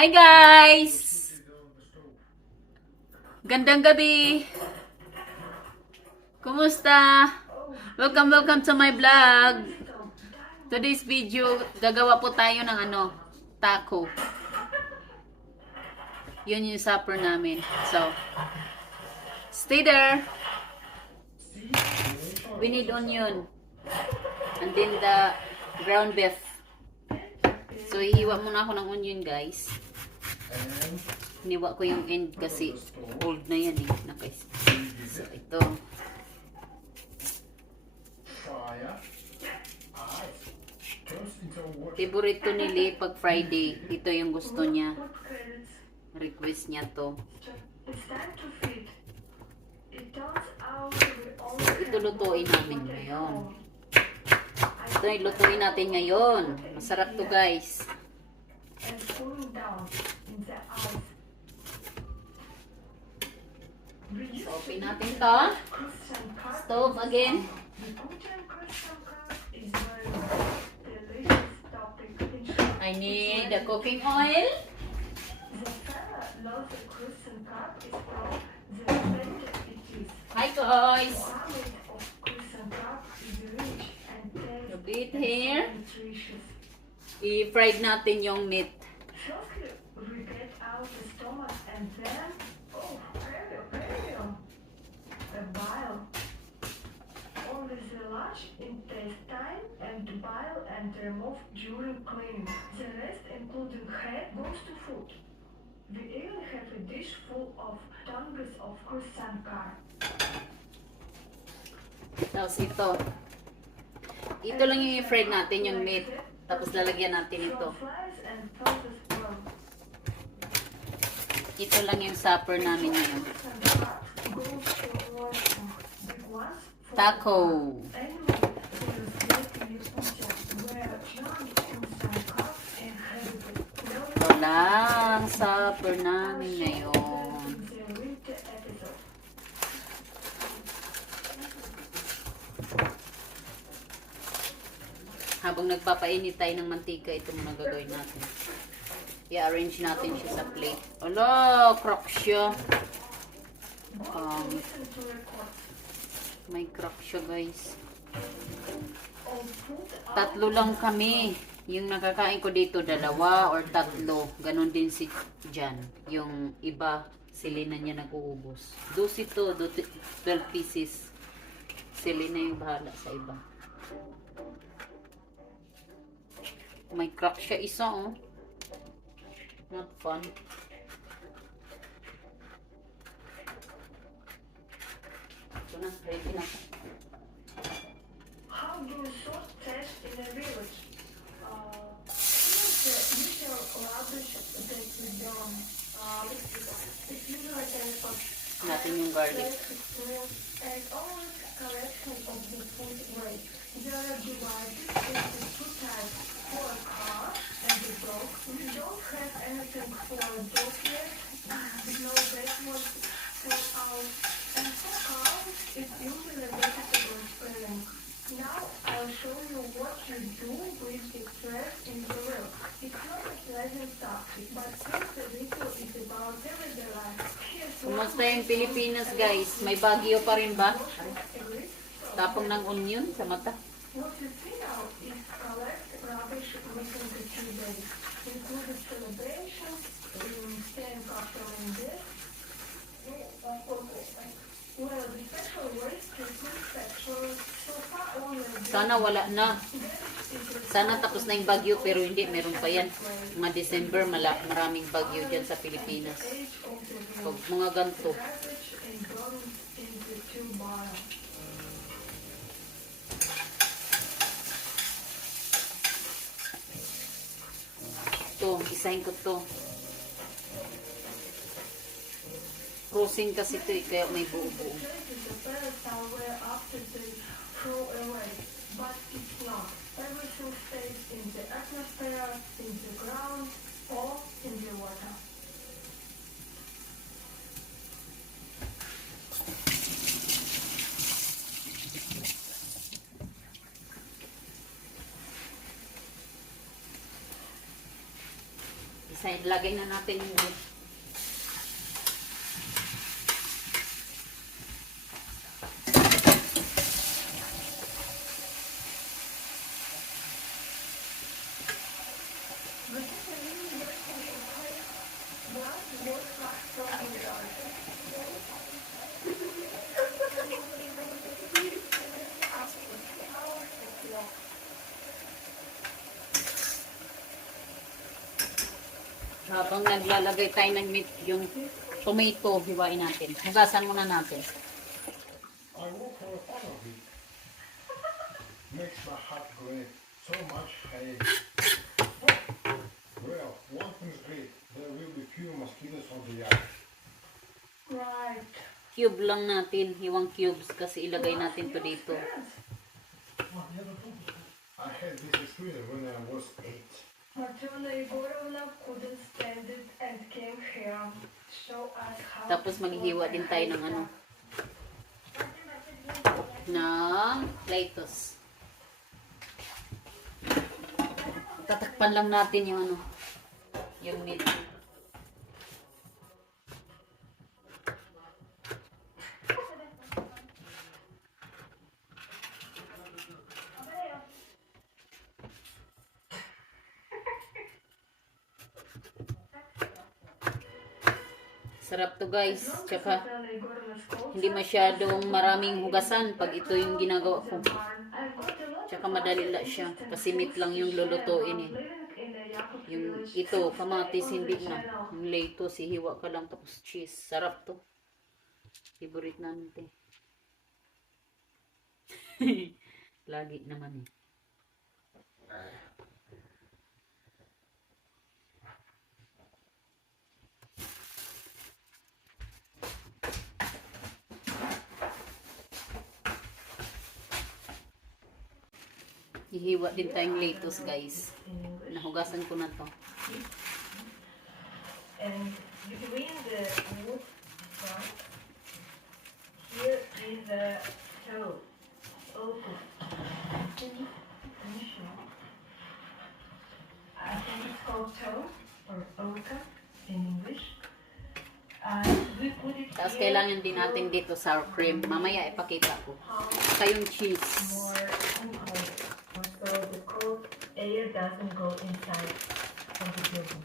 Hi guys! Gandang gabi! Kumusta? Welcome to my vlog. Today's video, gagawa po tayo ng taco. Yun yung supper namin. So, stay there. We need onion. And then the ground beef. So, ihiwa muna ako ng onion, guys. Hiniwa ko yung end kasi old na yan eh. So, ito. Favorite to ni Lee pag Friday. Ito yung gusto niya. Request niya to. So, ito lutuin namin ngayon. Ito yung lutuin natin ngayon. Masarap to, guys. So, open natin to. Stove again. I need the cooking oil. Hi guys. A bit here. I-fried natin yung meat. Intestine and bile and remove during cleaning. The rest, including head, goes to food. We even have a dish full of tongues of Kursankar. Tapos ito. Ito lang yung i-fried natin, yung meat. Tapos lalagyan natin ito. Ito lang yung supper namin ngayon. Taco. Ito lang supper namin ngayon. Habang nagpapainit tayo ng mantika, ito muna gagawin natin. I-arrange natin siya sa plate. Ala, crock siya. May crack siya, guys. Tatlo lang kami. Yung nakakain ko dito, 2 or 3. Ganon din si Jan. Yung iba, sila na niya nag-uubos. 12 to, 12 pieces. Sila na yung bahala sa iba. May crack siya isa, oh. Not fun. Ito na, ready na. How do you sort trash in a village? Here's the usual rubbish that we burn. It's usually Natin yung garlic. and always collection of the food waste. There are divided into 2 types. For a car and a dog. We don't have anything for a dog yet. No, that was for ours. And for cows, it's usually vegetable spelling. Now I'll show you what you do with the trash in the world. It's not a pleasant topic, but since the video is about everyday life, here's Kumusta yung Pilipinas, guys? May bagyo pa rin ba? Tapong ng onion sa mata. what you see now is collect rubbish within the 2 days, including celebrations, staying after this. Well, the sexual waste treatment sexual so far only Sana wala na. Sana tapos na yung bagyo, pero hindi. Meron pa yan. Mga December, maraming bagyo dyan sa Pilipinas. Pag mga ganito. garbage and burned into 2 bottles. Ito, isahin ko to. Crossing kasi ito eh, kaya may buo-buo. The parents are aware after they throw away, but it's not. Everything stays in the atmosphere, in the ground, or in the water. Side, lagay na natin yung meat. Habang naglalagay tayo ng meat, yung tomato, hiwain natin. Hugasan muna natin. I work for a fun of it. Makes my heart great. So much hay. Well, one thing's great. There will be few mosquitoes on the yard. Right. Cube lang natin, hiwang cubes, kasi ilagay natin to dito. I had this experience when I was 8. Matrona Igorovna couldn't stand it and came here to show us how. Tapos maghihiwa din tayo ng ano, ng lettuce. Tatakpan lang natin yung ano, yung meat. Sarap to guys. Tsaka Matrona Igorovna's cold. hindi masyadong maraming hugasan pag ito yung ginagawa ko. Tsaka madali lang siya. Kasi meat lang yung lulutuin eh. Yung ito, kamatis, hindi na. Yung lettuce, hiwa ka lang tapos cheese. Sarap to. Favorite namin to. Lagi naman eh. Hihiwa din tayong lettuce guys. Nahugasan ko na to. And between the wood front, here is the toe. Open. Can you show? I think it's called toe or oka in English. We put it Tapos here kailangan din natin dito sour cream. Mamaya ipakita ko. Saka yung cheese. more uncold. So the cold air doesn't go inside of the building.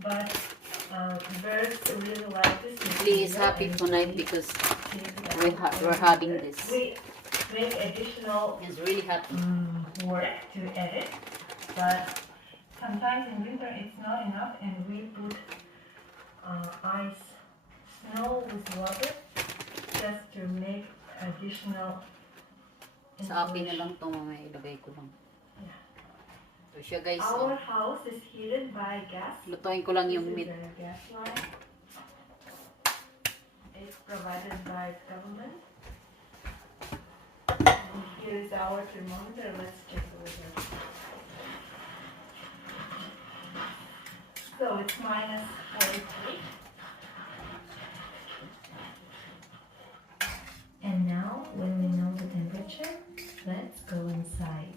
But birds really like this. Lee is happy tonight because we're having this. We make additional He's really happy. work to edit, but sometimes in winter it's not enough, and we put ice, snow with water just to make additional. Sa akin na lang to, mamaya ilagay ko lang. Yeah. So siya guys, Our house is heated by gas. lutuin ko lang yung This meat. is a gas line. It's provided by government. And here is our thermometer. Let's check the weather. So it's minus 43. And now, when we know the temperature, let's go inside.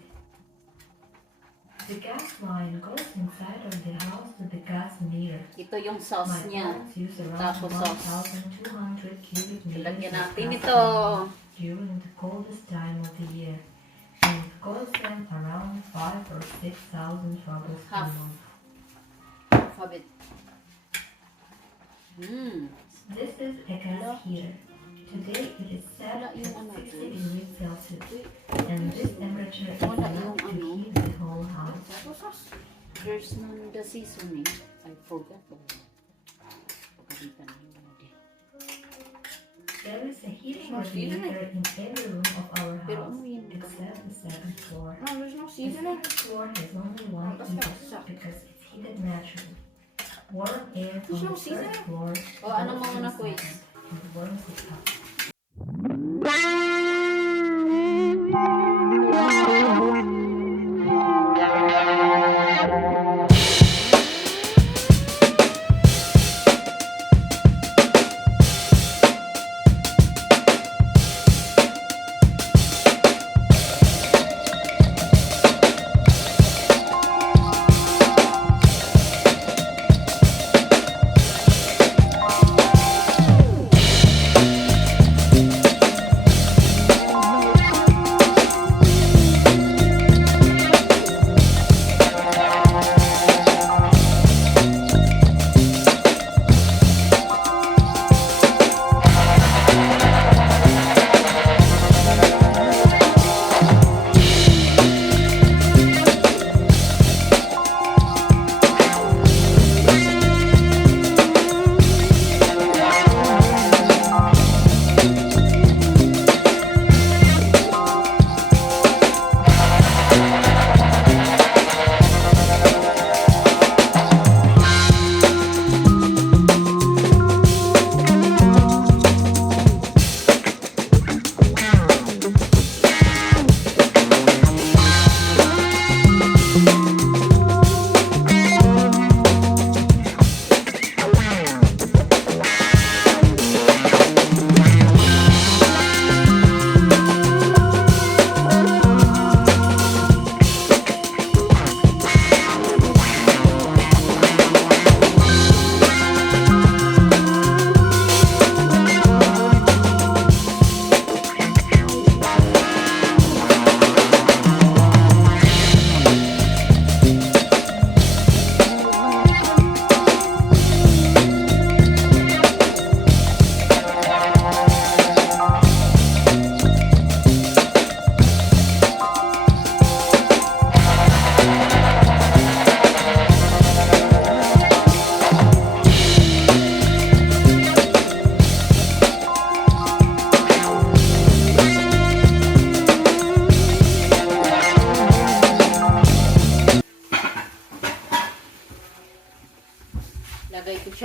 The gas line goes inside of the house to the gas meter. Ito yung My sauce niya. plants use around Tapos sauce. 1,200 cubic meters Lagyan of natin gas ito. during the coldest time of the year, and it costs them around 5,000 or 6,000 rubles per Half. month. Habit. This is a gas heater. Today it is set Wala at yung ano 60 to. degrees Celsius, and this temperature is Wala enough yung to ano. heat the whole house. There's none the seasoning. I forgot. Pagkalitan na yun. There is a heating radiator in every room of our Pero house, ano yun? except the second floor. No, there's no The seasoning. second floor has only one heater because it's heated naturally. Warm air from There's no the third seasoning? floor O, ano goes mo to muna, the quiz? second and warms it up.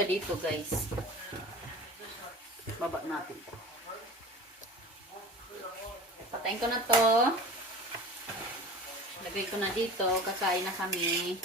siya dito, guys. Baba natin. Patayin ko na to. Lagay ko na dito. Kakain na kami.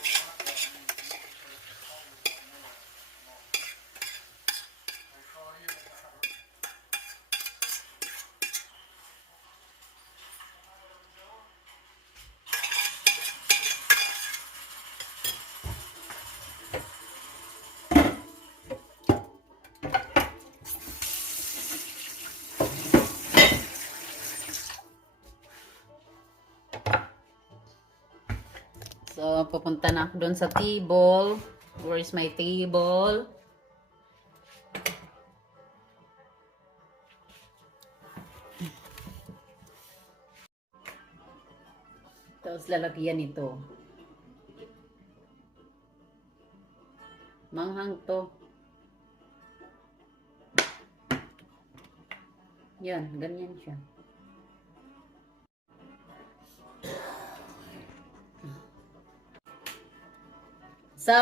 So, pupunta na ako doon sa table. Where is my table? Tapos lalagyan ito. Manghang to. Yan, ganyan siya. So,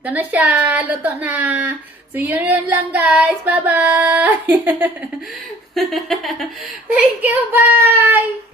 ito na siya. Luto na. So, yun lang guys. Bye-bye. Thank you. Bye.